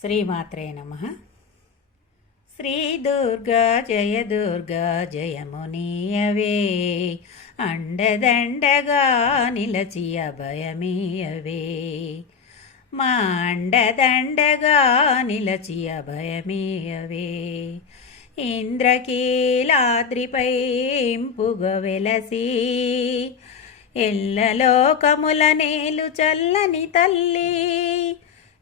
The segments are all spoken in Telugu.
శ్రీమాత్రే నమ. శ్రీ దుర్గా జయ దుర్గా జయమునీయవే అండదండగా నిలచి అభయమీయవే. మా అండదండగా నిలచి అభయమీయవే. ఇంద్రకీలాద్రిపై ఇంపుగ వెలసి ఎల్లలోకముల నేలు చల్లని తల్లి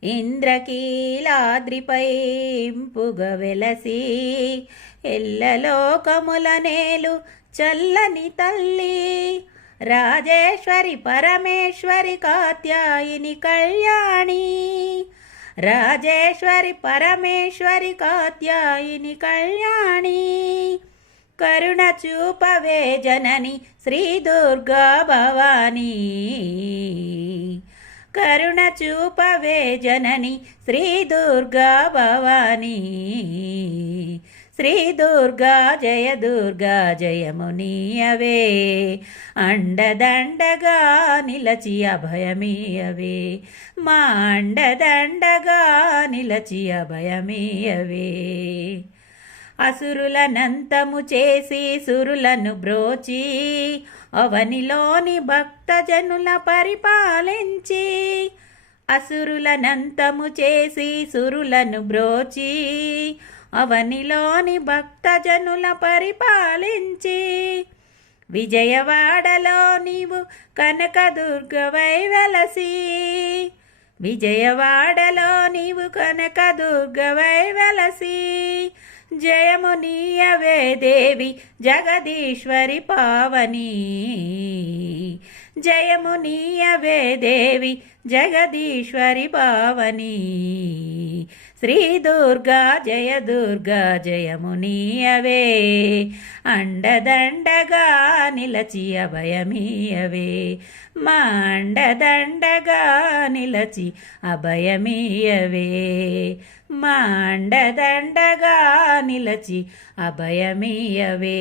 ఇంద్రకీలాద్రిపై ఇంపుగ వెలసి ఎల్లలోకముల నేలు చల్లని తల్లి. రాజేశ్వరి పరమేశ్వరి కాత్యాయిని కళ్యాణి. రాజేశ్వరి పరమేశ్వరి కాత్యాయిని కళ్యాణి. కరుణ చూపవే జనని శ్రీ దుర్గా భవానీ. కరుణ చూపవే జనని శ్రీ దుర్గా భవానీ. శ్రీ దుర్గా జయ దుర్గా జయమునీయవే అండదండగా నిలచి అభయమీయవే. మా అండదండగా నిలచి అభయమీయవే. అసురులనంతము చేసి సురులను బ్రోచి అవనిలోని భక్తజనుల పరిపాలించి అసురులనంతము చేసి సురులను బ్రోచి అవనిలోని భక్తజనుల పరిపాలించి. విజయవాడలో నీవు కనకదుర్గవై వెలసి విజయవాడలో నీవు కనకదుర్గవై వెలసి జయము నీయవే దేవి జగదీశ్వరి పావని. జయము నీయవే దేవి జగదీశ్వరి పావని. శ్రీ దుర్గా జయ దుర్గా జయము నీయవే అండదండగా నిలచి అభయమీయవే. మా అండదండగా నిలచి అభయమీయవే. మా అండదండగా నిలచి అభయమీయవే.